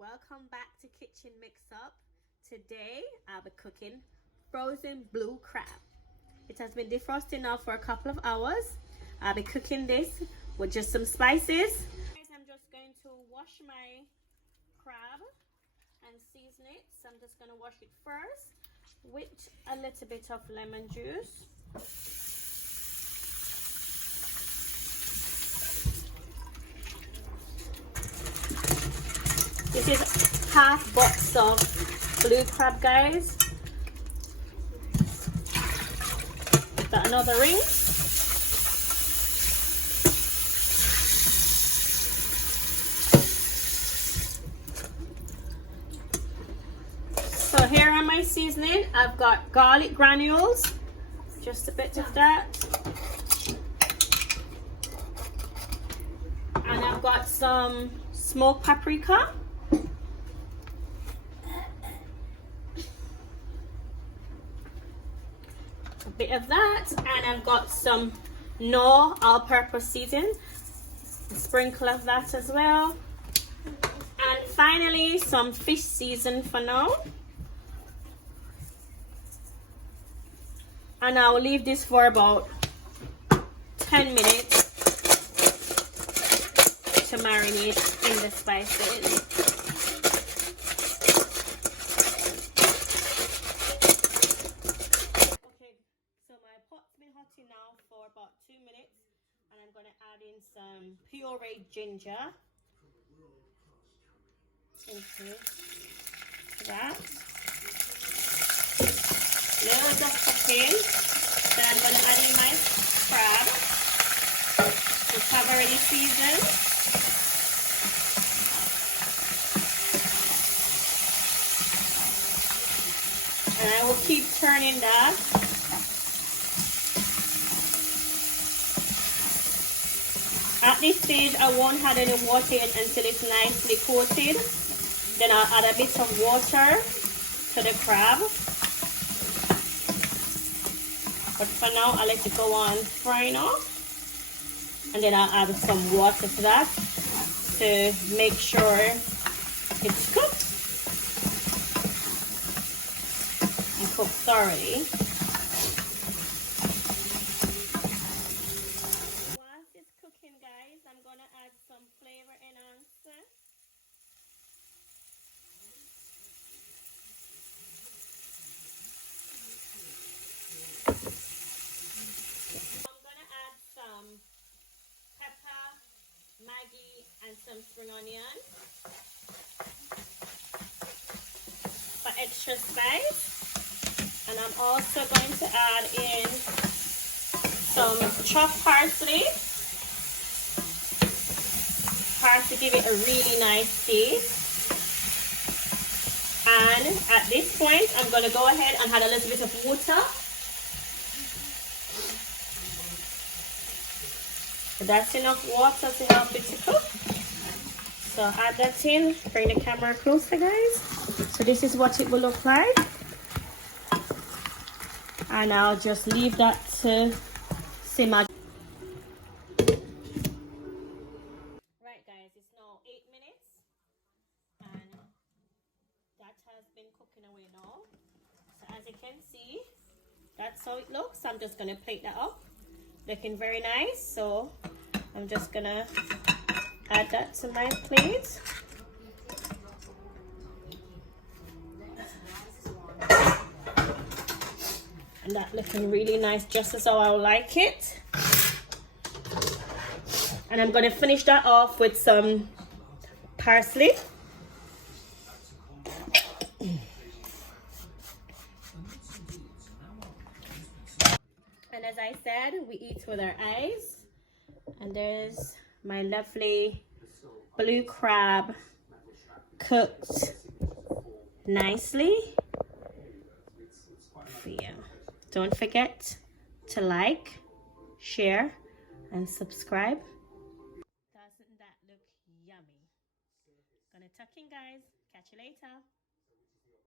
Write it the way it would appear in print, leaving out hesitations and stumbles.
Welcome back to Kitchen Mix-Up. Today I'll be cooking frozen blue crab. It has been defrosting now for a couple of hours. I'll be cooking this with just some spices. I'm just going to wash my crab and season it. So I'm just going to wash it first with a little bit of lemon juice. This is half box of blue crab, guys. Got another ring. So here are my seasoning. I've got garlic granules, just a bit of that. And I've got some smoked paprika. A bit of that, and I've got some Knorr all-purpose seasoning, a sprinkle of that as well, and finally some fish season for now. And I'll leave this for about 10 minutes to marinate in the spices. Now for about 2 minutes, and I'm going to add in some pureed ginger into that. Loads of cooking. Then I'm going to add in my crab, which I've already seasoned. And I will keep turning that. At this stage, I won't add any water in until it's nicely coated. Then I'll add a bit of water to the crab. But for now, I'll let it go on frying off. And then I'll add some water to that to make sure it's cooked and cooked thoroughly. Guys, I'm gonna add some flavor enhancer. I'm gonna add some pepper, Maggi, and some spring onion for extra spice. And I'm also going to add in some chopped parsley. To give it a really nice taste. And at this point, I'm going to go ahead and add a little bit of water. So that's enough water to help it to cook. So add that in. Bring the camera closer, guys. So this is what it will look like. And I'll just leave that to simmer. It's now 8 minutes, and that has been cooking away now. So as you can see, that's how it looks. I'm just going to plate that up. Looking very nice. So I'm just going to add that to my plate. And that looking really nice, just as how I like it. And I'm going to finish that off with some parsley. And as I said, we eat with our eyes. And there's my lovely blue crab cooked nicely for you. Don't forget to like, share, and subscribe.